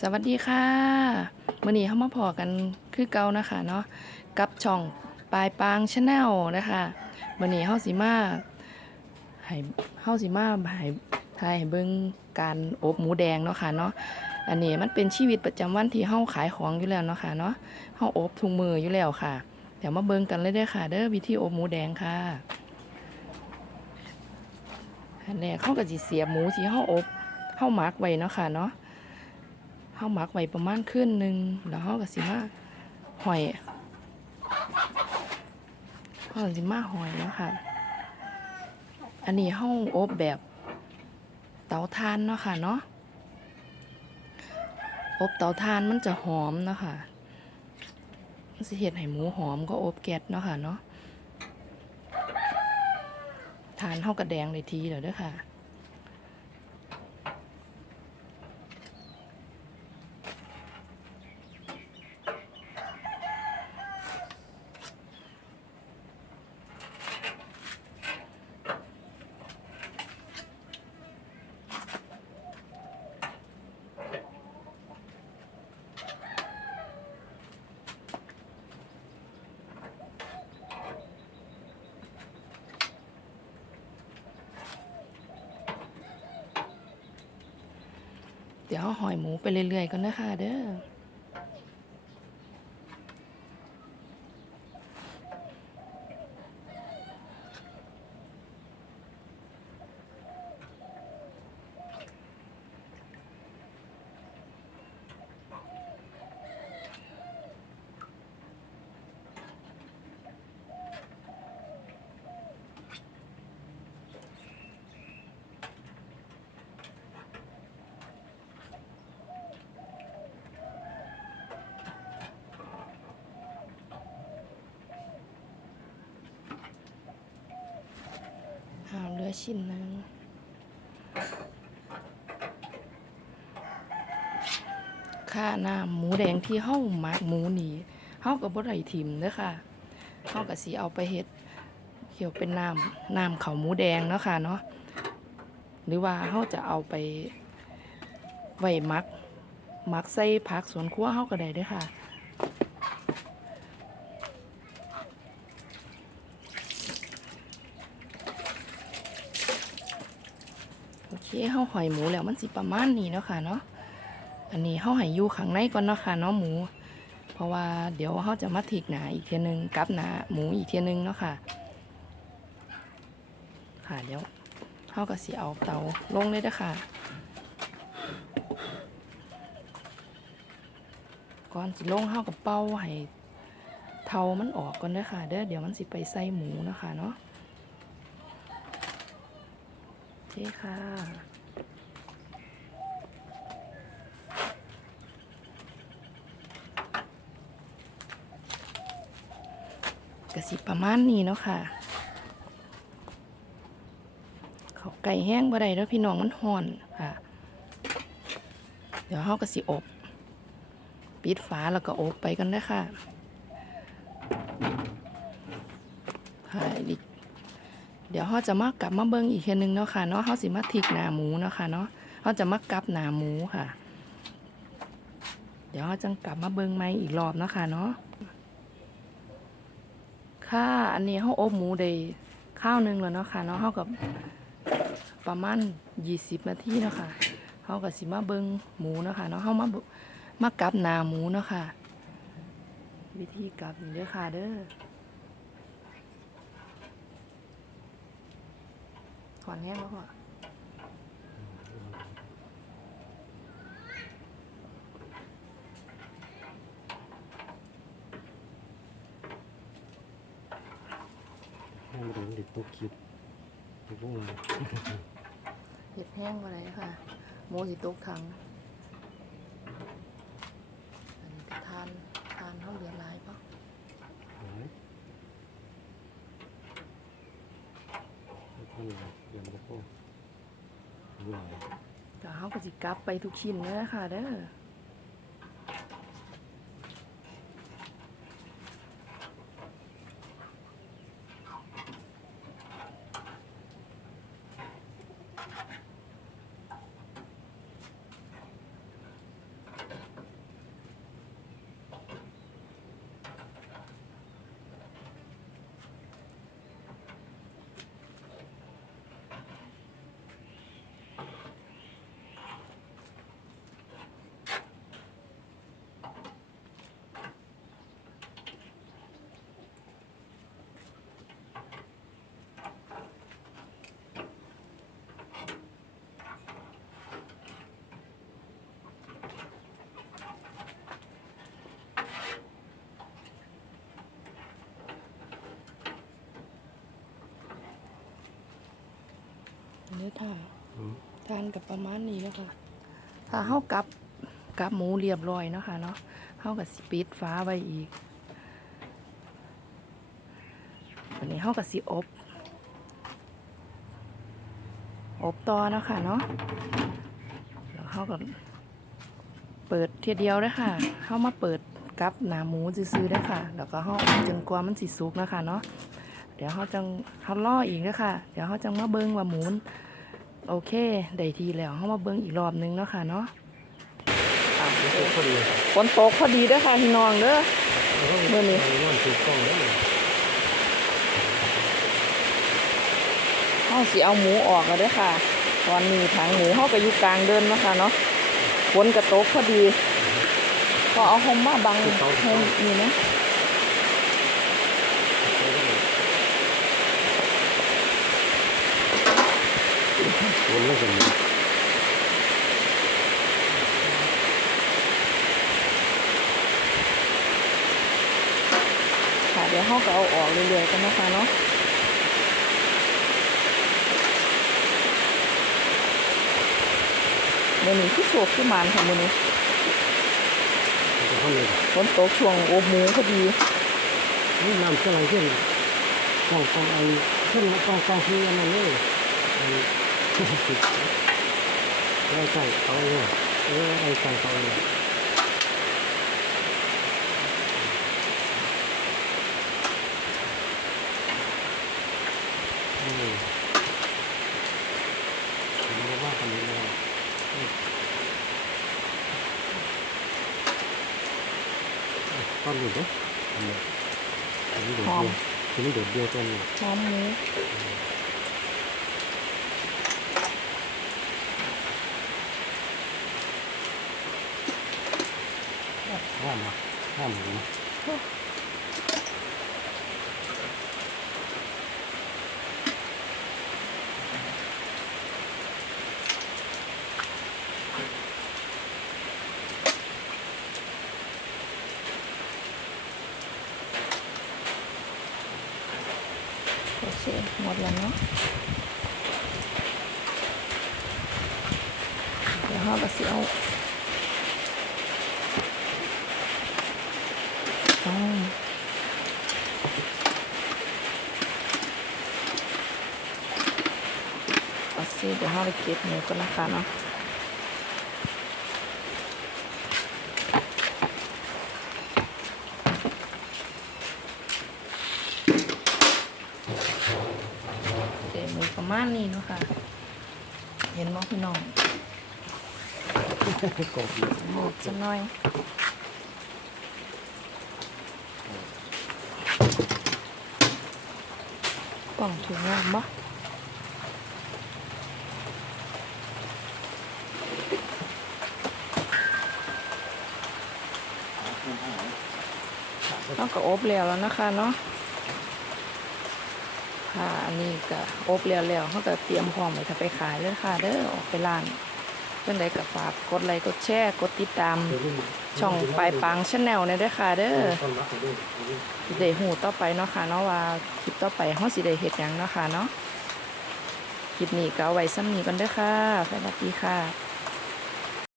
สวัสดีค่ะมื่อนี้เข้ามาพอกันคือเก่านะคะเนาะกับช่องปลายปางชาแนลนะคะมื่อนี้เฮาสิมาให้เฮาสิมาให้ทายเบิ่งการอบหมูแดงเนาะค่ะเนาะอันนี้มันเป็นชีวิตประจำวันที่เฮาขายของอยู่แล้วเนาะค่ะเนาะเฮาอบทุกมืออยู่แล้วค่ะ เดี๋ยวมาเบิ่งกันเลยเด้อค่ะ เด้อวิธีอบหมูแดงค่ะอันแรกเฮาก็สิเสียบหมูที่เฮาอบเฮาหมักไว้เนาะค่ะเนาะ เฮาหมักไว้ประมาณคืนหนึ่งแล้วเฮาก็สิมาหอยเฮาก็สิมาหอยเนาะค่ะ อันนี้เฮาอบแบบเตาถ่านเนาะค่ะเนาะอบเตาถ่านมันจะหอมเนาะค่ะมันสิเฮ็ดให้หมูหอมก็อบแก๊สเนาะค่ะเนาะทานเฮากระแดงเลยทีเดี๋ยเด้อค่ะ เดี๋ยวหอยหมูไปเรื่อยๆก่อนนะคะเด้อ ชิ้นนึงค่าน้ำหมูแดงที่เฮาหมักหมูนี่เฮาก็บ่ได้ถิ่มเด้อค่ะเฮาก็สิเอาไปเฮ็ดเกี่ยวเป็นน้ำน้ำข้าหมูแดงเนาะค่ะเนาะหรือว่าเฮาจะเอาไปไว้หมักหมักใส่ผักสวนครัวเฮาก็ได้เด้อค่ะ เคเฮาหอยหมูแล้วมันสิประมาณนี้เนาะค่ะเนาะอันนี้เฮาให้อยู่ข้างในก่อนเนาะค่ะเนาะหมู เพราะว่าเดี๋ยวเฮาจะมาถิกหนาอีกเทียนึงกับหนาหมูอีกเทียนึงเนาะค่ะ ค่ะเดี๋ยวเฮาก็สิเอาเตาลงเลยเด้อค่ะก่อนสิลงเฮากับเป่าให้เทามันออกก่อนเด้อค่ะเด้อเดี๋ยวมันสิไปใส่หมูเนาะค่ะเนาะ โอเคค่ะกระสิประมาณนี้เนาะค่ะ เขาไก่แห้งบ่ได้แล้วพี่น้องมันห่อนค่ะ เดี๋ยวเฮากระสิอบ ปิดฝาแล้วก็อบไปกันเด้ค่ะค่ะดิ เดี๋ยวเขาจะมากลับมาเบิ้งอีกเทีนึงเนาะค่ะเนาะเขาสิมาทิกหนาหมูเนาะค่ะเนาะเขาจะมากลับหนาหมูค่ะ เดี๋ยวเขาจะกลับมาเบิ้งใหมอีกรอบเนาะค่ะเนาะค่ะอันนี้เขาอบหมูได้ข้าวหนึงแล้วเนาะค่ะเนาะเขากับประมาณยี่สิบนาทีเนาะค่ะเขากับสิมาเบิ้งหมูเนาะค่ะเนาะเขามามากลับหนาหมูเนาะค่ะ วิธีกลับนี่เด้อค่ะเด้อ ถอนแห้งแล้วพ่อให้มันเด็กตกคลิปตกลงมาเห็ดแห้งมาเลยค่ะหมูสิตกถังอันนี้ก็ทานทานเท่าเหลือหลายปะหายแล้วก็เหลือเดือนละก็ หลายก็เขาก็สิกลับไปทุกชิ้นเลยค่ะเด้อ กับประมาณนี้เนาะคะถ้าเฮากับกับหมูเรียบร้อยเนาะค่ะเนาะเฮากับสิปิดฟ้าไว้อีกวันนี้เฮากับสิอบอบต่อเนาะค่ะเนาะแล้วเฮาก็เปิดเทียเดียวเด้อค่ะเฮามาเปิดกับหนาหมูซื้อๆเด้อค่ะ แล้วก็เฮาอบจนกว่ามันสิสุกเนาะคะเนาะเดี๋ยวเขาจังเขาล่ออีกเด้อค่ะเดี๋ยวเขาจังมาเบิ้งว่าหมูน โอเค ได้ทีแล้วเขามาเบิ้งอีกรอบนึงเนาะค่ะเนาะพอดีฝนตกพอดีเด้อค่ะพี่น้องเด้อเมื่อนี้ห้องแล้วเขาสิเอาหมูออกแล้วเด้อค่ะ ตอนนี้ถังหมูเขาก็อยู่กลางเดินนะคะเนาะฝนกระตกพอดีก็เอาห่มมาบังหมนี่นะ วนแล้วกันค่ะเดี๋ยวเขาก็เอาออกเรื่อยๆกันนะคะเนาะเมื่อนี้คือโชคคือหมานค่ะมื่อนี้ฝนตกช่วงโอบมูพอดีนี่น้ำเท่าไรเช่นต้องต้องไอ้เช่นต้องต้องคืออันนั้นเลย ไอ้ติดไอ้ใส่เอาเนี่ยเออไอ้ใส่เอาเนี่ยอืมผมก็ว่ากันนี้แล้วตอน หลุดเนาะอันนี้อันนี้โอเดีมยวอันนี้โดดเดียวตอนนี้หอมหมูห้ามนะห้ามหมูนะโอเคหมดแล้วเนาะเดี๋ยวเราก็สิเอา เอาเอาสิเดี๋ยวเราไปเก็บหมูกันนะคะเนาะเดหมูประมาณนี้เนาะค่ะ เห็นมั้พี่น้อง กบเลย หมูจะน้อย ล่องถุงงามบ่เราก็อบแล้วแล้วนะคะเนาะค่ะอันนี้ก็อบแล้วแล้วเขาก็เตรียมพร้อมไว้ถ้าไปขายเลยค่ะ เด้อออกไปร้าน จังใดก็ฝากกดไลค์กดแชร์กดติดตาม ช่องปลายปังชาแนลเนี่ยด้วยค่ะ เด้อต้อนรับไปด้วยสิได้หูต่อไปเนาะค่ะเนาะว่าคลิปต่อไปเฮาสิได้เฮ็ดหยังเนาะค่ะเนาะคลิปนี้ก็เอาไว้ซ้ำนี้กันเด้อค่ะสวัสดีค่ะ